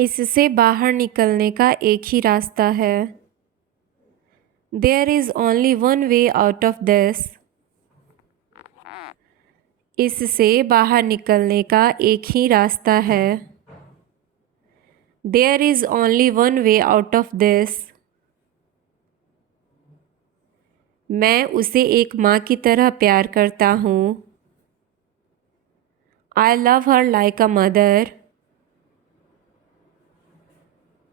इससे बाहर निकलने का एक ही रास्ता है। There is only one way out of this. इससे बाहर निकलने का एक ही रास्ता है। There is only one way out of this. मैं उसे एक माँ की तरह प्यार करता हूँ। I love her like a mother.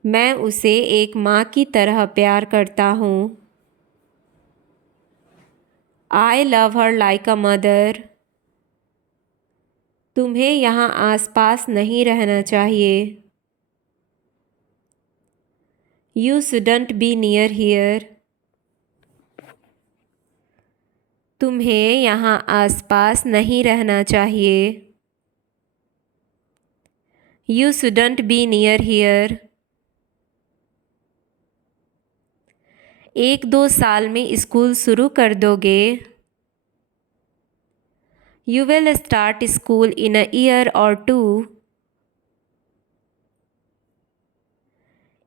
मैं उसे एक माँ की तरह प्यार करता हूँ। I love her like a mother. तुम्हें यहाँ आसपास नहीं रहना चाहिए। You shouldn't be near here. तुम्हें यहाँ आसपास नहीं रहना चाहिए। You shouldn't be near here. 1-2 साल में स्कूल शुरू कर दोगे। You will start school in a year or two.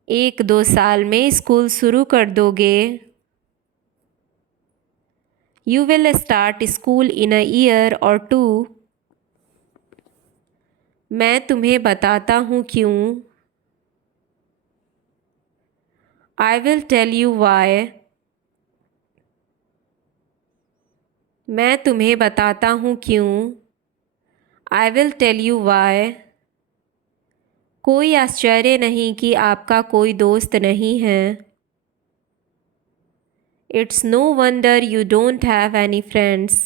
1-2 साल में स्कूल शुरू कर दोगे। You will start school in a year or two. मैं तुम्हें बताता हूँ क्यों। I will tell you why. मैं तुम्हें बताता हूँ क्यों। I will tell you why. कोई आश्चर्य नहीं कि आपका कोई दोस्त नहीं है। It's no wonder you don't have any friends.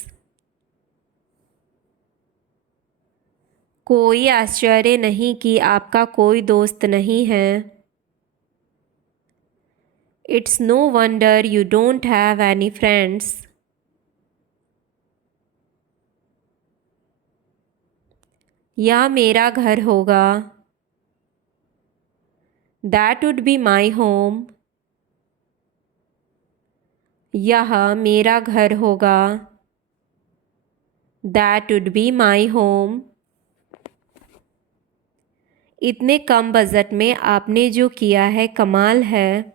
कोई आश्चर्य नहीं कि आपका कोई दोस्त नहीं है। It's no wonder you don't have any friends. यह मेरा घर होगा। That would be my home. यह मेरा घर होगा। That would be my home. इतने कम बजट में आपने जो किया है कमाल है।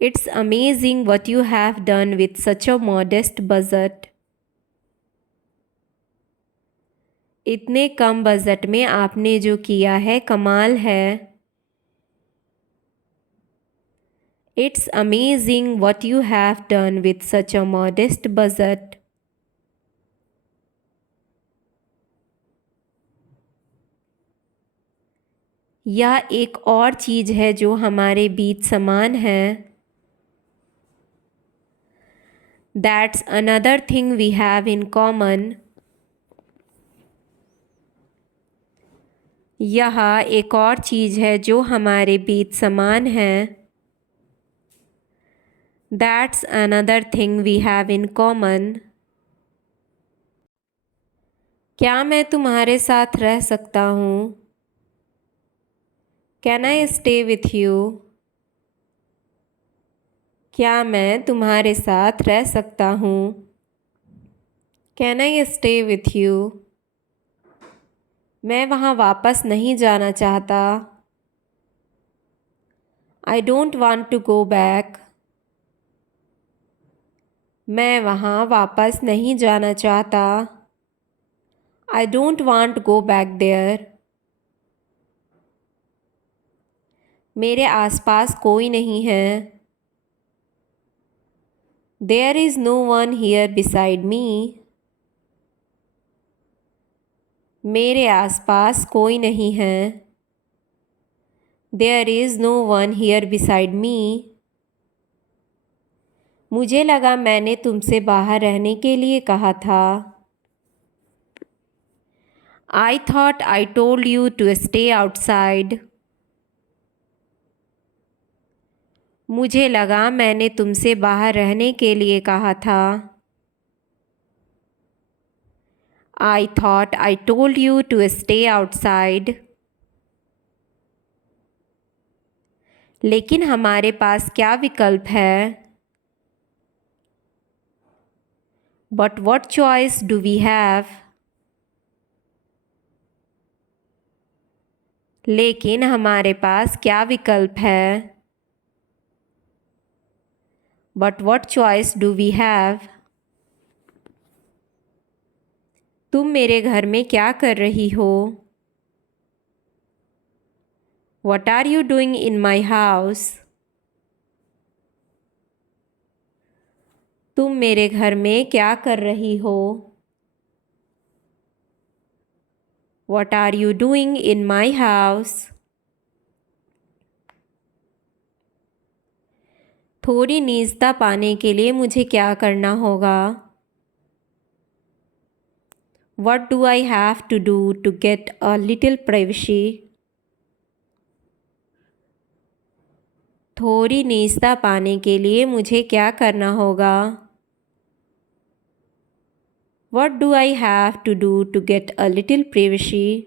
It's amazing what you have done with such a modest budget. इतने कम बजट में आपने जो किया है कमाल है। It's amazing what you have done with such a modest budget. यह एक और चीज़ है जो हमारे बीच समान है। That's another thing we have in common. यह एक और चीज़ है जो हमारे बीच समान है। That's another thing we have in common. क्या मैं तुम्हारे साथ रह सकता हूँ? Can I stay with you? क्या मैं तुम्हारे साथ रह सकता हूँ? Can I stay with you? मैं वहाँ वापस नहीं जाना चाहता। I don't want to go back. मैं वहाँ वापस नहीं जाना चाहता। I don't want to go back there. मेरे आसपास कोई नहीं है। There is no one here beside me. मेरे आसपास कोई नहीं है। There is no one here beside me. मुझे लगा मैंने तुमसे बाहर रहने के लिए कहा था। I thought I told you to stay outside. मुझे लगा मैंने तुमसे बाहर रहने के लिए कहा था। I thought I told you to stay outside. लेकिन हमारे पास क्या विकल्प है? But what choice do we have? लेकिन हमारे पास क्या विकल्प है? But what choice do we have? तुम मेरे घर में क्या कर रही हो? What are you doing in my house? तुम मेरे घर में क्या कर रही हो? What are you doing in my house? थोड़ी निजता पाने के लिए मुझे क्या करना होगा? What do I have to do to get a little privacy? थोड़ी निजता पाने के लिए मुझे क्या करना होगा? What do I have to do to get a little privacy?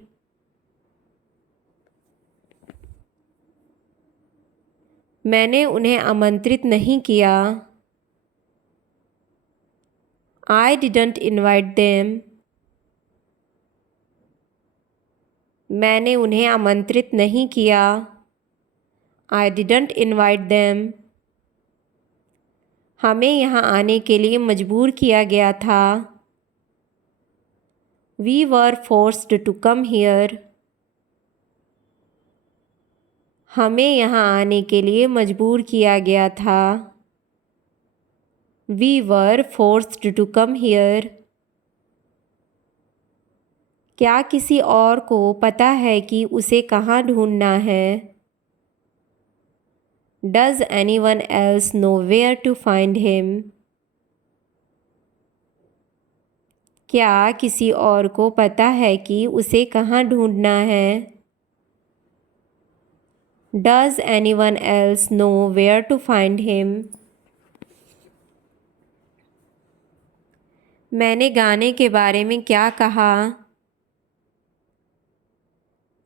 मैंने उन्हें आमंत्रित नहीं किया। I didn't invite them. मैंने उन्हें आमंत्रित नहीं किया। I didn't invite them. हमें यहाँ आने के लिए मजबूर किया गया था। We were forced to come here. हमें यहाँ आने के लिए मजबूर किया गया था। We were forced to come here. क्या किसी और को पता है कि उसे कहाँ ढूंढना है? Does anyone else know where to find him? क्या किसी और को पता है कि उसे कहाँ ढूंढना है? Does anyone else know where to find him? मैंने गाने के बारे में क्या कहा?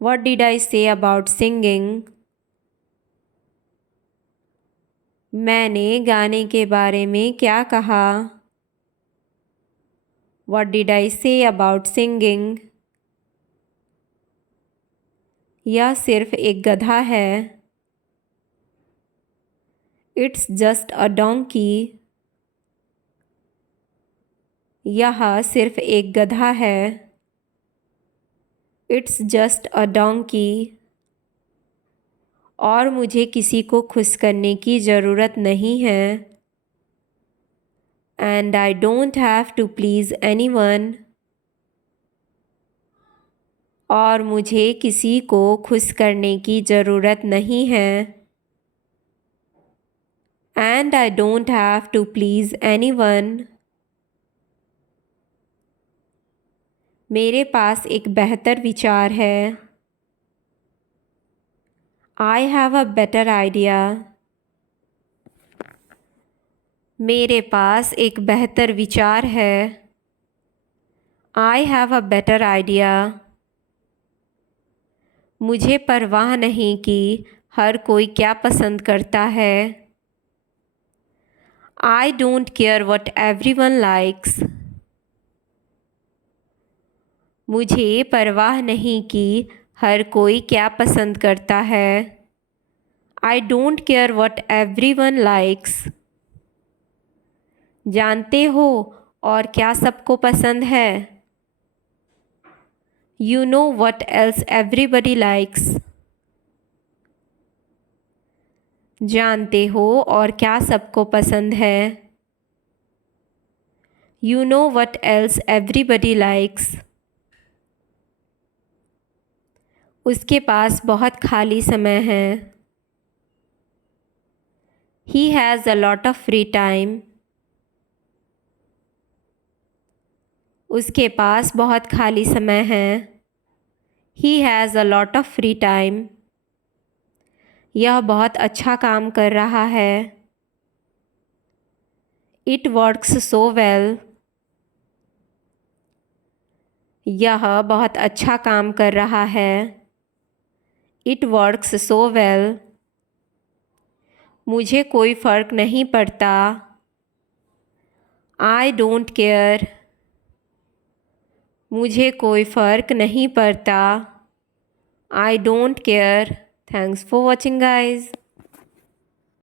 What did I say about singing? मैंने गाने के बारे में क्या कहा? What did I say about singing? यह सिर्फ एक गधा है। It's just a donkey. यह सिर्फ एक गधा है। It's just a donkey. और मुझे किसी को खुश करने की ज़रूरत नहीं है। And I don't have to please anyone. और मुझे किसी को खुश करने की ज़रूरत नहीं है। And I don't have to please anyone. मेरे पास एक बेहतर विचार है। I have a better idea. मेरे पास एक बेहतर विचार है। I have a better idea. मुझे परवाह नहीं कि हर कोई क्या पसंद करता है। I don't care what everyone likes. मुझे परवाह नहीं कि हर कोई क्या पसंद करता है। I don't care what everyone likes. जानते हो और क्या सबको पसंद है? You know what else everybody likes. जानते हो और क्या सबको पसंद है? You know what else everybody likes. उसके पास बहुत खाली समय है। He has a lot of free time. उसके पास बहुत खाली समय है। He has a lot of free time. यह बहुत अच्छा काम कर रहा है। It works so well. यह बहुत अच्छा काम कर रहा है। It works so well. मुझे कोई फ़र्क नहीं पड़ता। I don't care. मुझे कोई फ़र्क नहीं पड़ता। I don't care. Thanks for watching, guys.